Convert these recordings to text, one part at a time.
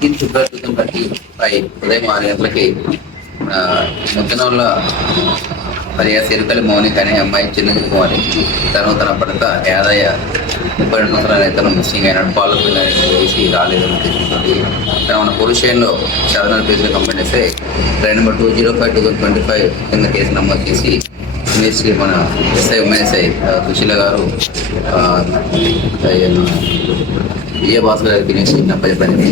దీని ఫిబ్రవరి బట్టి పై ఉదయం ఆరు గంటలకి ముద్దనూరులో పదిహేను సిరుకలి మౌనిక అనే అమ్మాయి చిన్న కుమారి తను తన భర్త యాదయ్య ముప్పై రెండు సంవత్సరాల ఇతను మిస్సింగ్ అయినాడు పాలు వేసి రాలేదని ఉద్దేశంతో తను మన పోలీస్ స్టేషన్లో చదవన పేజీలో కంప్లైంట్ చేస్తే train number two zero five two twenty five కింద కేసు నమోదు చేసి ఇన్వెస్టిగే మన ఎస్ఐ ఉమెన్ఎస్ఐ సుశీల గారు విజయభాస్కర్ గారికి ఇన్వెస్టిగేషన్ అప్పచెప్పండి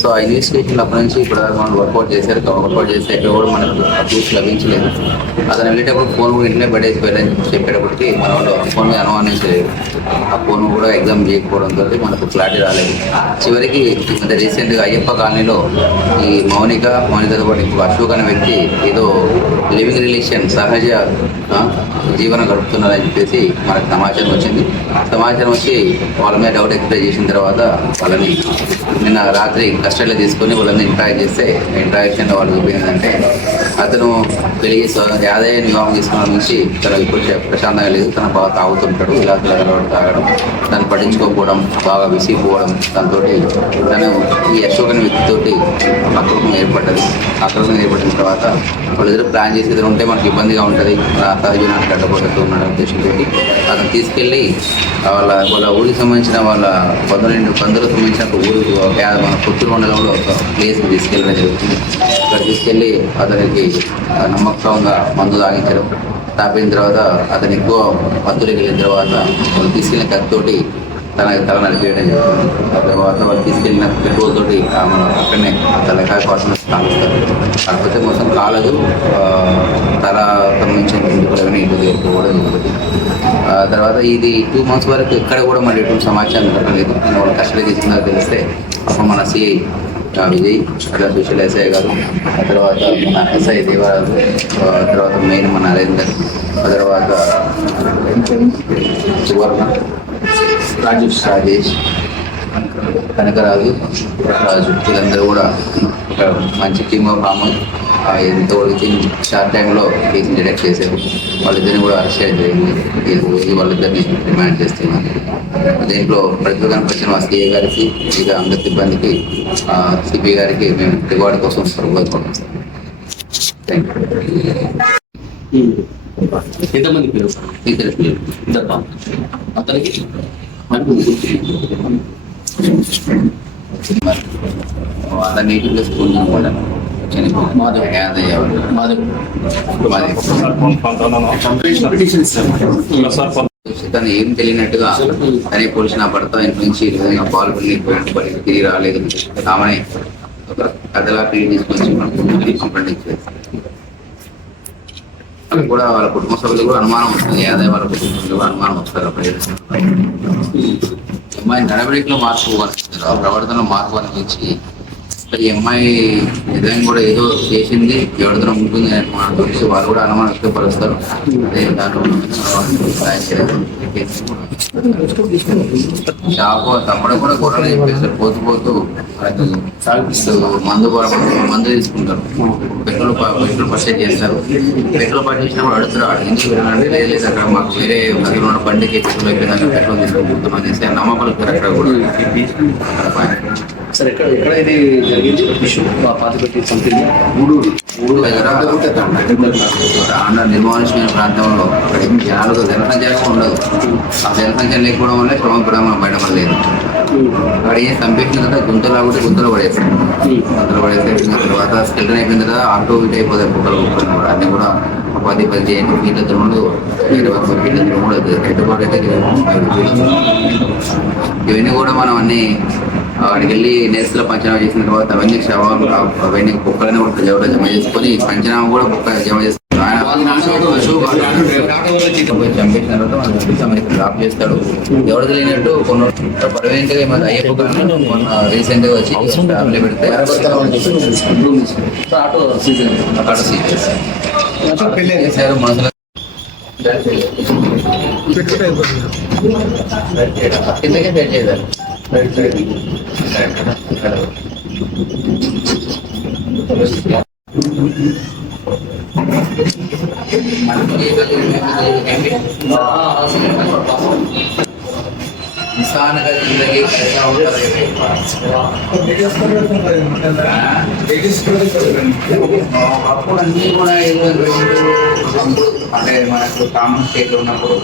సో ఆ ఇన్వెస్టిగేషన్ అప్పటి నుంచి ఇప్పుడు మనం వర్కౌట్ చేశారు. వర్కౌట్ చేస్తే ఇక్కడ కూడా మనకు ప్రూఫ్ లభించలేదు. అతను వెళ్ళేటప్పుడు ఫోన్ కూడా ఇంట్లో పడేసి వెళ్ళని చెప్పేటప్పటికి మన ఫోన్ అనుమానించలేదు ఆ ఫోన్ కూడా ఎగ్జామ్ చేయకపోవడంతో మనకు క్లారిటీ రాలేదు. చివరికి అంటే రీసెంట్గా అయ్యప్ప కాలనీలో ఈ మౌనిక మౌనికతో పాటు ఇంకో అశోక్ అనే వ్యక్తి ఏదో లివింగ్ రిలేషన్ సహజ జీవనం గడుపుతున్నారని చెప్పేసి మనకు సమాచారం వచ్చింది. సమాచారం వచ్చి వాళ్ళ మీద డౌట్ ఎక్స్ప్రెస్ చేసిన తర్వాత వాళ్ళని నిన్న రాత్రి కస్టడీలో తీసుకొని వాళ్ళని ఇంటరాక్ట్ చేస్తే ఇంట్రాక్షన్లో వాళ్ళు చూపించిందంటే అతను పెళ్ళి యాదయ్య వివాహం తీసుకున్న నుంచి తను ఇప్పుడు ప్రశాంతంగా లేదు. తన బాగా తాగుతుంటాడు. ఇలా తిరగడం తాగడం తను పట్టించుకోకపోవడం బాగా విసిగిపోవడం దాంతో తను ఈ అశోకని వ్యక్తితోటి అక్రమం ఏర్పడ్డది. అక్రమం ఏర్పడిన తర్వాత వాళ్ళిద్దరు ప్లాన్ చేసి ఇద్దరు ఉంటే మనకి ఇబ్బందిగా ఉంటుంది. సహజీవనానికి అడ్డపడుతూ ఉన్న ఉద్దేశంతో అతను తీసుకెళ్ళి వాళ్ళ వాళ్ళ ఊరికి సంబంధించిన వాళ్ళ బంధువులు బంధువులకు సంబంధించిన ఊరు ఊరికి మన చిత్తూరు మండలంలో ఒక ప్లేస్కి తీసుకెళ్ళడం జరుగుతుంది. అక్కడ తీసుకెళ్ళి అతనికి నమ్మకంగా మందు తాగించడం తాపిన తర్వాత అతను ఎక్కువ మత్తులోకి వెళ్ళిన తర్వాత తీసుకెళ్ళిన కత్తితోటి తన తల నడిపేయడం జరుగుతుంది. ఆ తర్వాత వాళ్ళు తీసుకెళ్ళిన పెట్రోల్ తోటి మనం అక్కడనే ఆ తలకాయ కోసం కాలుస్తారు కాకపోతే మొత్తం కాలదు తల సంబంధించిన ఇంటికి ఇంటికి వెళ్ళిపోవడం జరుగుతుంది. ఆ తర్వాత ఇది టూ మంత్స్ వరకు ఎక్కడ కూడా మరి ఎటువంటి సమాచారం దొరకలేదు నేను వాళ్ళు కస్టడీ తీసుకున్నా తెలిస్తే అప్పుడు మన సిఐ విజయ్ అట్లా సుశీల్ ఎస్ఐ గారు ఆ తర్వాత మన ఎస్ఐ దేవరాజు తర్వాత మెయిన్ మన నరేందర్ ఆ తర్వాత సువర్ణ రాజేష్ రాజేష్ కనకరాజు రాజు వీళ్ళందరూ కూడా ఒక మంచి టీమ్ ఫామ్ ఎంతో వితిన్ షార్ట్ టైంలో కేసుని డిటెక్ట్ చేశారు వాళ్ళిద్దరిని కూడా అరెస్ట్ చేయడం. వాళ్ళిద్దరిని రిమాండ్ చేస్తున్నాం దీంట్లో ప్రతిభ కనపరిచిన మా సిఏ గారికి మిగతా అందరి సిబ్బందికి సిపి గారికి మేము రివార్డ్ కోసం సార్ థ్యాంక్ యూ ఎంతమంది పిల్లలు? ఇద్దరు పిల్లలు. ఇద్దరు అతనికి? వాళ్ళ నేటివ్ ప్లేస్ కూడా చనిపోయింది మాధవ్. యాదయ్య తను ఏం తెలియనట్టుగా తనే పోలీసు నా భర్త ఇంటి నుంచి ఈ తిరిగి రాలేదు ఆమె ఒక కథలా క్రియేట్ తీసుకొచ్చి మనకు కంప్లైంట్ ఇచ్చేది కూడా వాళ్ళ కుటుంబ సభ్యులు కూడా అనుమానం వస్తుంది. యాదవ్ వాళ్ళ కుటుంబ సభ్యులు కూడా అనుమానం వస్తారు అమ్మాయి నడవడికలో మార్పు వర్తిస్తారు ఆ ప్రవర్తనలో మార్పు అనిపించి ఈ అమ్మాయి నిజంగా కూడా ఏదో చేసింది ఎవరితో ఉంటుంది అని మనం తెలిసి వాళ్ళు కూడా అనుమానం వ్యక్తపరుస్తారు అదే దాంట్లో షాపు తమ్ముడు కూడా గొడవలు చెప్పేస్తారు పోతూ పోతూ మందు కూడా మందు తీసుకుంటారు. పెట్రోల్ పెట్రోల్ పర్చేజ్ చేస్తారు. పెట్రోల్ పర్చేజ్ చేసినప్పుడు అడుగుతారు అక్కడ నుంచి వెళ్ళాలంటే లేదు లేదు అక్కడ మాకు వేరే దగ్గర ఉన్న బండికి పెట్రోల్ అయిపోయిందాక పెట్రోల్ తీసుకుంటాం అనేసి ఆ అక్కడ కూడా అక్కడ సార్ ఎక్కడ ఎక్కడ ఇది జరిగింది? ఇష్యూ పాత పెట్టి సంథింగ్ గూడూరు. ఊరు దగ్గర ఆంధ్ర నిర్మానుష్యమైన ప్రాంతంలో అక్కడ ఏం జనాలకు జనసంచారం ఉండదు. ఆ జనసంచారం లేకపోవడం వల్ల శ్రమం కూడా మనం బయటపడలేదు. అక్కడ ఏం చంపేసిన తర్వాత గుంతలు కూడా గుంతలు పడేస్తాడు గుంతలు పడేసిన తర్వాత స్కెల్టన్ అయిపోయిన తర్వాత ఆటో ఇటు అయిపోతాయి కుక్కలు కుక్కలు కూడా. అన్ని కూడా పది పది పదిహేను ఫీట్ల దూరంలో ఇరవై ముప్పై ఫీట్ల అయితే ఇవన్నీ కూడా మనం అన్ని అక్కడికి వెళ్ళి నేస్తుల పంచనామా చేసిన తర్వాత అవన్నీ శవాలు అవన్నీ కుక్కలని కూడా జమ జమ చేసుకొని పంచనామా కూడా కుక్క జమ చేసుకుని చంపేసిన తర్వాత మనం డ్రాప్ చేస్తాడు ఎవరు తెలియనట్టు కొన్ని పర్మనెంట్గా అయ్యప్ప మొన్న రీసెంట్గా వచ్చి ఫ్యామిలీ పెడితే ఆటో సీజన్ అక్కడ సీజ్ చేశారు చేశారు మనసులో కిందకే సెట్ చేశారు इंसान का जिंदगी कैसा होता అప్పుడు అన్ని కూడా ఏదో రెండు అప్పుడు అంటే మనకు కామన్ స్టేట్ ఉన్నప్పుడు